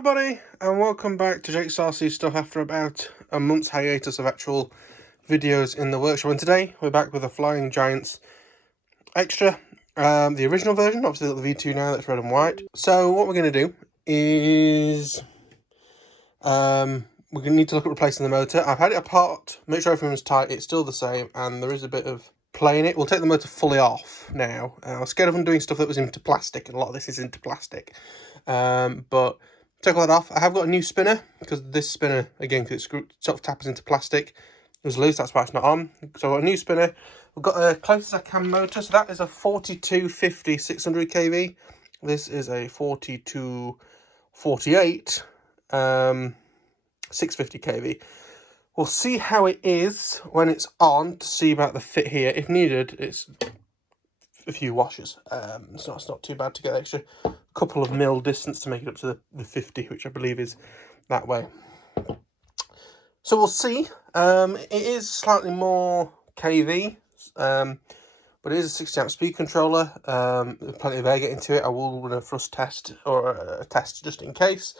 everybody, and welcome back to Jake's RC Stuff after about a month's hiatus of actual videos in the workshop. And today we're back with a Flying Giants extra, the original version. Obviously the V2 now that's red and white. So what we're going to do is we're going to need to look at replacing the motor. I've had it apart, make sure everything's tight. It's still the same, and there is a bit of play in it. We'll take the motor fully off now. I was scared of undoing stuff that was into plastic, and a lot of this is into plastic. But take all that off. I have got a new spinner, because this spinner, again, because it sort of taps into plastic, it was loose, that's why it's not on. So I've got a new spinner. We've got a close as I can motor, so that is a 4250 600 kV. This is a 4248 650 kV. We'll see how it is when it's on to see about the fit here. If needed, it's a few washers. It's not too bad to get extra couple of mil distance to make it up to the 50, which I believe is that way. So we'll see. It is slightly more kV, but it is a 60 amp speed controller. Plenty of air getting to it. I will run a thrust test or a test just in case.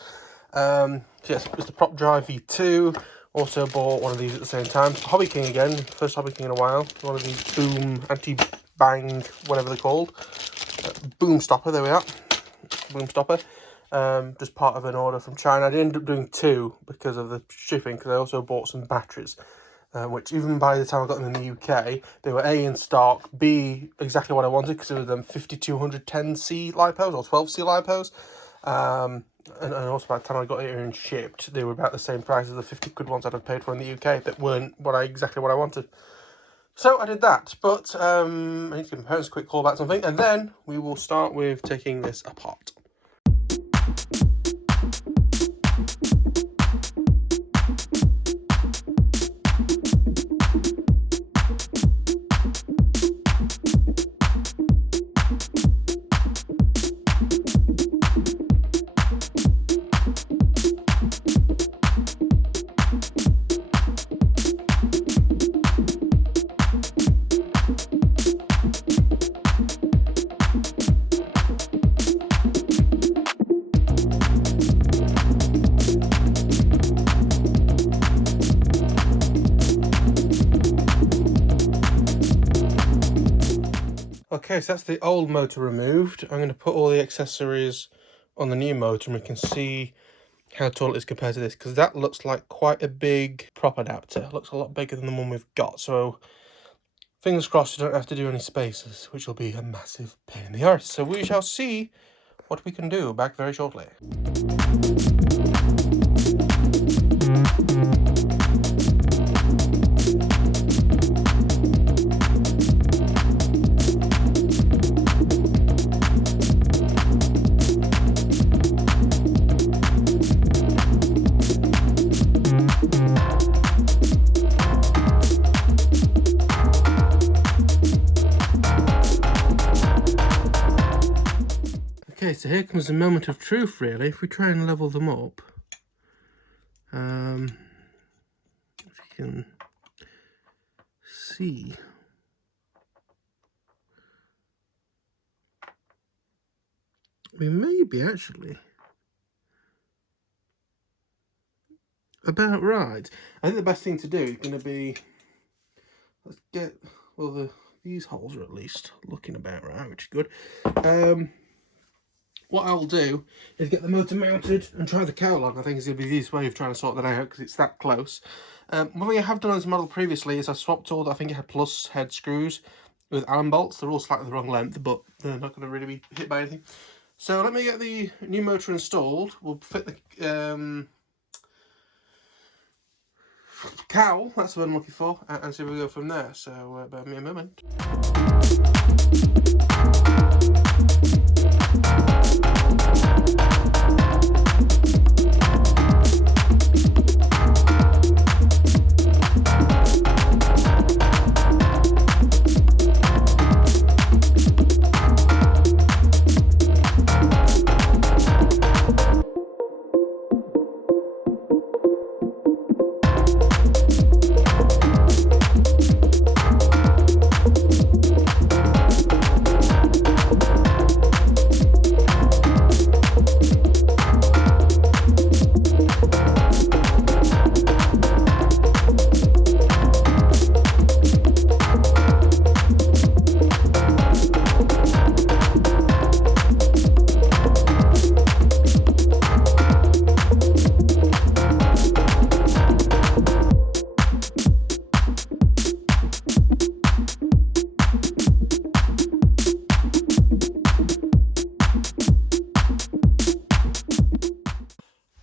So yes, it's the Prop Drive V2. Also bought one of these at the same time. Hobby King again, first Hobby King in a while. One of these boom, anti-bang, whatever they're called. Boom stopper, there we are. Boom stopper. Just part of an order from China. I did end up doing two because of the shipping, because I also bought some batteries. Which even by the time I got them in the UK, they were A, in stock, B, exactly what I wanted, because it was them 5210C LiPos or 12C LiPos. And also by the time I got it here and shipped, they were about the same price as the 50 quid ones I'd have paid for in the UK that weren't exactly what I wanted. So I did that, but I need to give my parents a quick call about something, and then we will start with taking this apart. Okay, so that's the old motor removed. I'm going to put all the accessories on the new motor, and we can see how tall it is compared to this, because that looks like quite a big prop adapter. It looks a lot bigger than the one we've got, so fingers crossed you don't have to do any spacers, which will be a massive pain in the arse. So we shall see what we can do back very shortly. Okay, so here comes the moment of truth, really. If we try and level them up, if you can see, we may be actually about right. I think the best thing to do is going to be, let's get, well, these holes are at least looking about right, which is good. What I'll do is get the motor mounted and try the cowl on. I think it's going to be the easiest way of trying to sort that out, because it's that close. One thing I have done on this model previously is I swapped all, I think it had plus head screws with Allen bolts. They're all slightly the wrong length, but they're not going to really be hit by anything. So let me get the new motor installed. We'll fit the cowl, that's what I'm looking for, and see where we go from there. So bear with me a moment.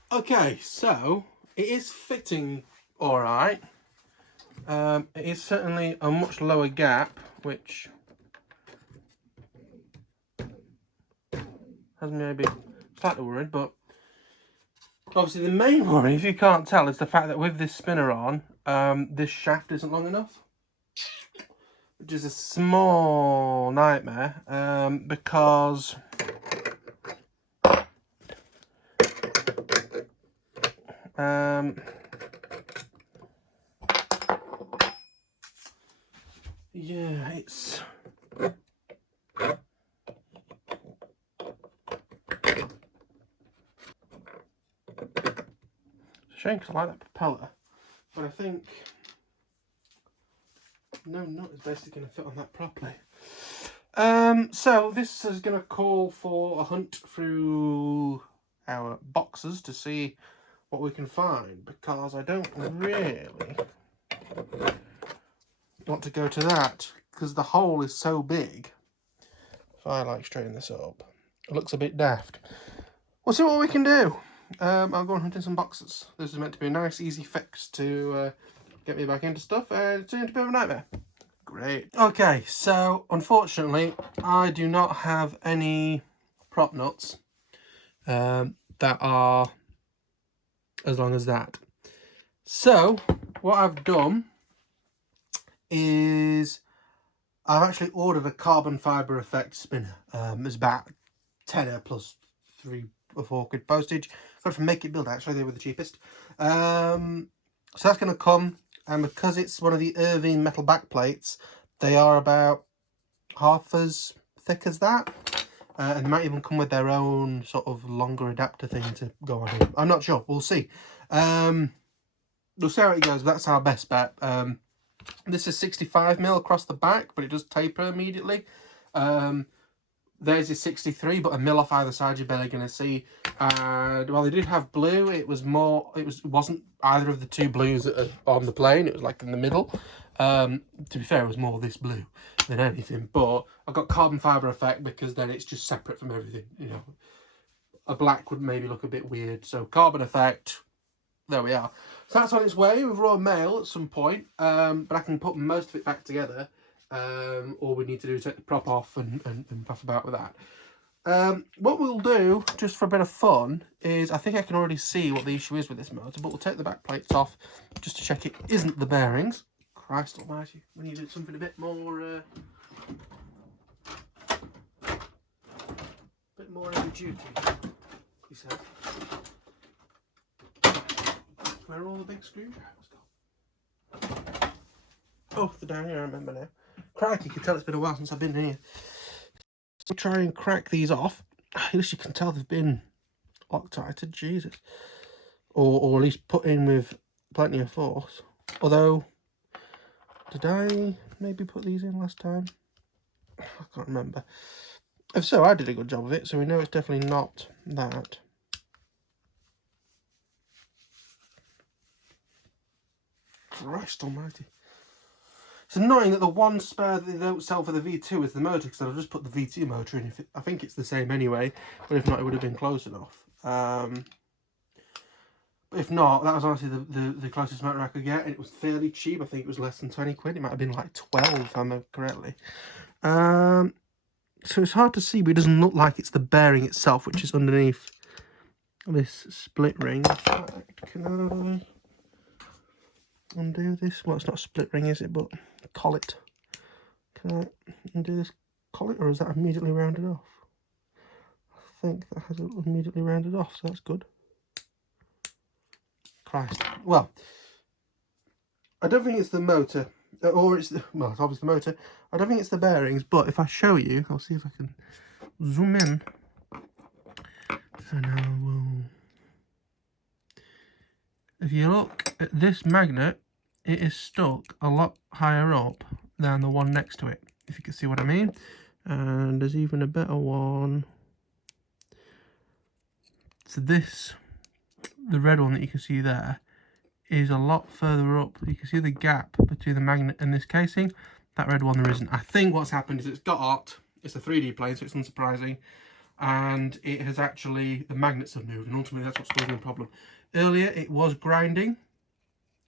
Okay, so it is fitting all right. It is certainly a much lower gap, which has me maybe slightly worried, but obviously the main worry, if you can't tell, is the fact that with this spinner on, this shaft isn't long enough, which is a small nightmare, because yeah, it's a shame because I like that propeller, but I think no nut is basically going to fit on that properly. So this is going to call for a hunt through our boxes to see what we can find, because I don't really want to go to that because the hole is so big. If I like straighten this up, it looks a bit daft. We'll see what we can do. I'll go and hunt in some boxes. This is meant to be a nice easy fix to get me back into stuff, and it's turned into a bit of a nightmare. Great. Okay, so unfortunately I do not have any prop nuts that are as long as that. So what I've done is I've actually ordered a carbon fibre effect spinner. It's about tenner plus 3 or 4 quid postage. Got it from Make It Build, actually, they were the cheapest. So that's going to come, and because it's one of the Irvine metal back plates, they are about half as thick as that. And they might even come with their own sort of longer adapter thing to go on here. I'm not sure, we'll see. We'll see how it goes, but that's our best bet. This is 65mm across the back, but it does taper immediately. There's is 63, but a mil off either side you're barely going to see. And while they did have blue, it wasn't either of the two blues that are on the plane. It was like in the middle. To be fair, it was more this blue than anything. But I've got carbon fibre effect because then it's just separate from everything. You know, a black would maybe look a bit weird. So carbon effect. There we are. So that's on its way with Royal Mail at some point. But I can put most of it back together. All we need to do is take the prop off and puff about with that. What we'll do, just for a bit of fun, is I think I can already see what the issue is with this motor, but we'll take the back plates off just to check it isn't the bearings. Christ almighty, we need to do something a bit more heavy duty, he said. Where are all the big screwdrivers gone? Oh, they're down here, I remember now. Crikey, you can tell it's been a while since I've been here. So try and crack these off. At least you can tell they've been Loctited, Jesus. Or at least put in with plenty of force. Although, did I maybe put these in last time? I can't remember. If so, I did a good job of it, so we know it's definitely not that. Christ almighty. It's annoying that the one spare that they don't sell for the V2 is the motor, because I'll just put the V2 motor in. I think it's the same anyway, but if not, it would have been close enough. But if not, that was honestly the closest motor I could get, and it was fairly cheap. I think it was less than 20 quid. It might have been like 12, if I remember correctly. So it's hard to see, but it doesn't look like it's the bearing itself, which is underneath this split ring. In fact, can I undo this? Well, it's not a split ring, is it? But collet. Can I undo this collet, or is that immediately rounded off? I think that has it immediately rounded off, so that's good. Christ. Well, I don't think it's the motor, or it's well, it's obviously the motor. I don't think it's the bearings, but if I show you, I'll see if I can zoom in, and I will. If you look at this magnet, it is stuck a lot higher up than the one next to it, if you can see what I mean. And there's even a better one. So this, the red one that you can see there, is a lot further up. You can see the gap between the magnet and this casing. That red one there isn't. I think what's happened is it's a 3D plane, so it's unsurprising. and it has actually, the magnets have moved, and ultimately that's what's causing the problem. Earlier it was grinding.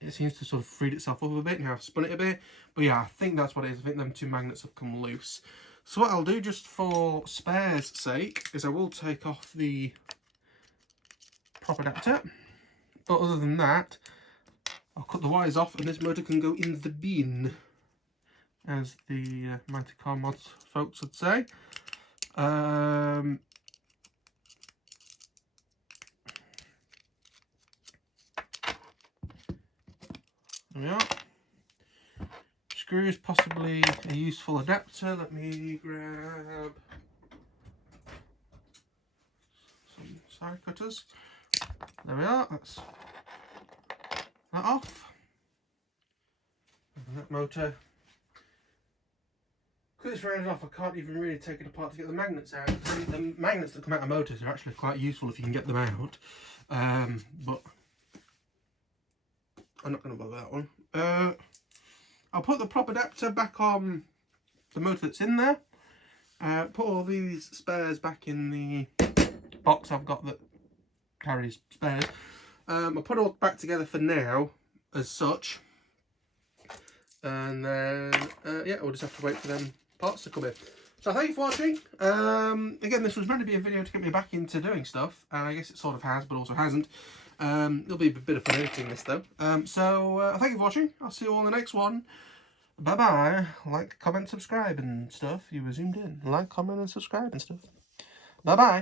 It seems to sort of freed itself up a bit. Now I've spun it a bit, but yeah, I think that's what it is. I think them two magnets have come loose. So what I'll do, just for spare's sake, is I will take off the prop adapter. But other than that, I'll cut the wires off, and this motor can go in the bin, as the Mighty Car Mods folks would say. There we are. Screws, possibly a useful adapter. Let me grab some side cutters. There we are. That's that off. And that motor. Because it's rounded off, I can't even really take it apart to get the magnets out. The magnets that come out of motors are actually quite useful if you can get them out. But I'm not going to bother that one. I'll put the prop adapter back on the motor that's in there. Put all these spares back in the box I've got that carries spares. I'll put it all back together for now, as such. And then, yeah, we'll just have to wait for them parts to come in. So thank you for watching. Again, this was meant to be a video to get me back into doing stuff, and I guess it sort of has, but also hasn't. There'll be a bit of fun editing this though. So thank you for watching. I'll see you all in the next one. Bye bye. Like, comment, subscribe and stuff. You were zoomed in. Like, comment and subscribe and stuff. Bye bye.